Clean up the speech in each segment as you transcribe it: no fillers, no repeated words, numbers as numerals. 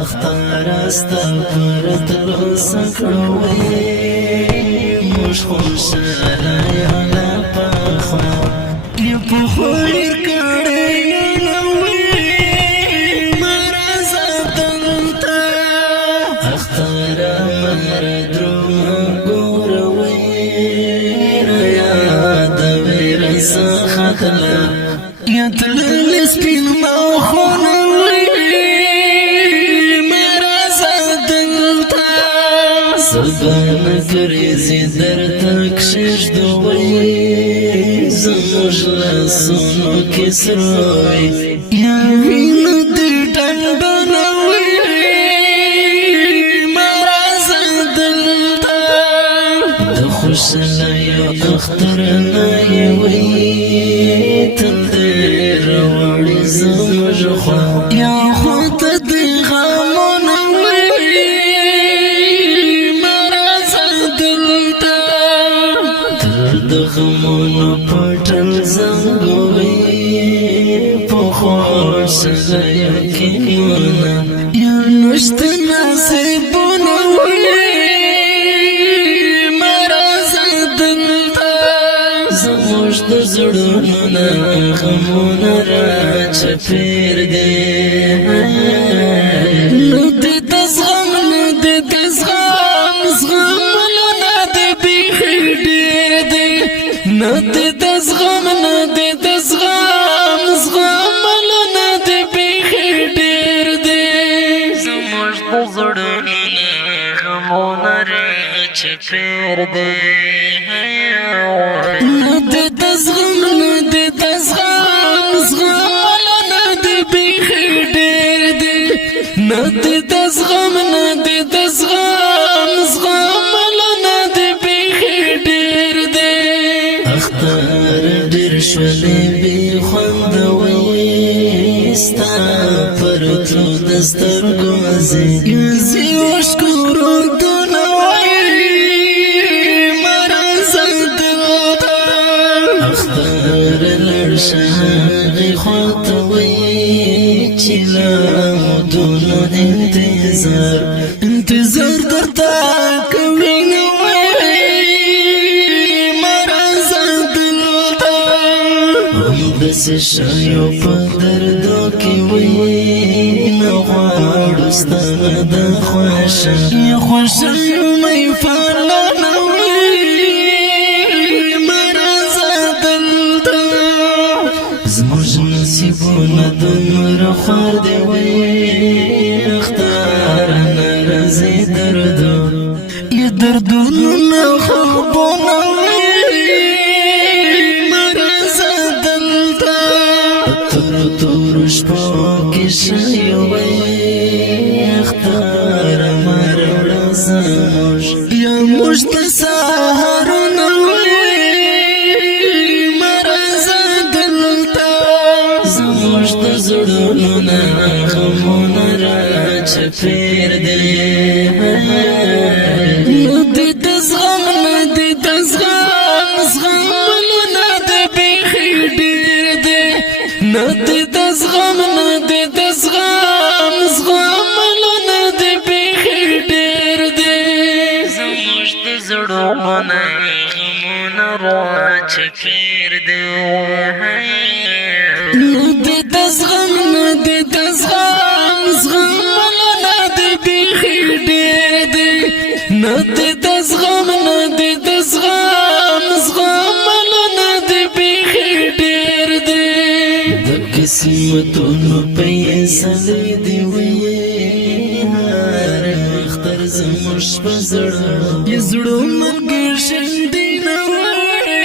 اختار استا پر تلو سکڑوی مش خوشالا یالا پخوا ی پخویر کڑی نوی مرزا دلتا اختار مر درو گوروی ریاد ویرس خطلا یتلل سپین موخونوی سبان کریزی در تکشش دوی زموش لسونو کسروی یا وینو دی ڈنڈنوی مرازا دلتا دخوش لیو اختر نایوی تل دیر وڑی زموش خوا یا خود دی غامون غمونو پټل زنګوي په خوش یقینونه یا نشته نصیبونه مرز دلتا زموږ د زړونو نه غمونه را چپیر دی نو دې د زغم نو دې د زغم زغمونه دې بیخي ډېر دی ندی دزغم ندی دزغم زغملو ندی بیخی دیر دی زموش دزڑنو غمون را چپیر دی ندی دزغم ندی دزغم زغملو ندی بیخی دیر دی ندی دزغم ندی دزغم زغملو ندی بیخی دیر دی اختار ډیر شولې بی خوندوي ستا پر تلو د سترګو ځي وشکورو دنوي مرز دلتا اختار لړشه هغې خواته وي چې لا مدونو انتظار درته کوي دس شایو په دردو کې وي نه غواړو ستا د خوښه یا خوښه مې فالانه وي مرزه دلته زموږ نصیبونه دومره خوار دی وي اختار نه راځي دردو یا دردونو نه خوبونه تور شپو کی شیوی اختار مروڑا زموش یا مشت سهرون مرزا دلتا زموش دزڑونو غمون را چپیر دی ندی دزغم ندی دزغم زغملو ندی بیخی دیر دی ندی دزغم ندی دزغم زغملو ندی بیخی دیر دی زموږ د زړونو نه غمونه را چپیر دی ندی دزغم ندی دزغم زغملو ندی بیخی دیر دی ندی دزغم ندی دزغم زغملو ندی بیخی دیر دی قسمتونو پیسلی دی وی هر اختر زموش بزړه یزړو ملګر شندینه وی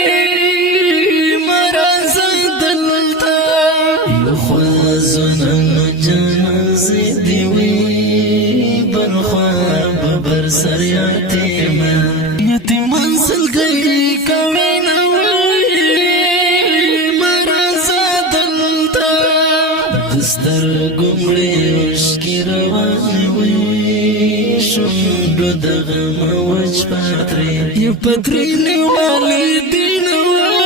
مرزا دلتا یو خوازونه جنازه دی وی بلخوا ببر سر یتیمان سلګي کوي دستر گمڑی اشکی روانی وی شمدو دغم وچ پتری یا پتری نیوالی دین وی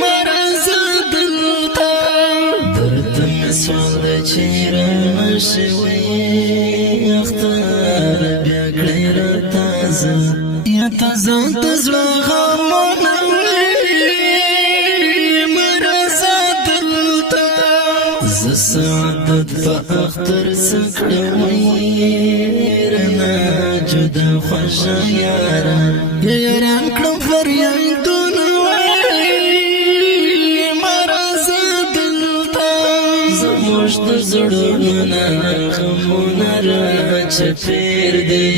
مرزا دلتا درد مسوال چیران شوی اختر بیا کړی را تازه یا تازه تزړه غمونه مرزا دلته زه سعادت په اختر سکړوي رنا جدا خوږه یاره یاران کړم فریادونه زموږ د زړونو نه غمونه راچپېر دي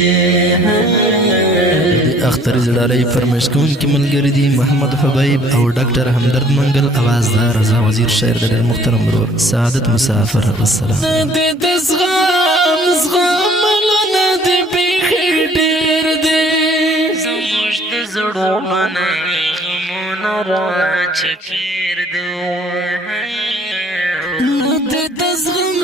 د اختر زړالۍ فرمایش کوونکي ملګري دي محمد حبیب او ډاکټر همدرد منګل، اواز دا رضا وزیر، شاعر د ډېر محترم ورور سعادت مسافر. السلام د زغملونه دې بیخي ډېر دي زموږ د زړونو نه غمونه راچپېر دي د زغم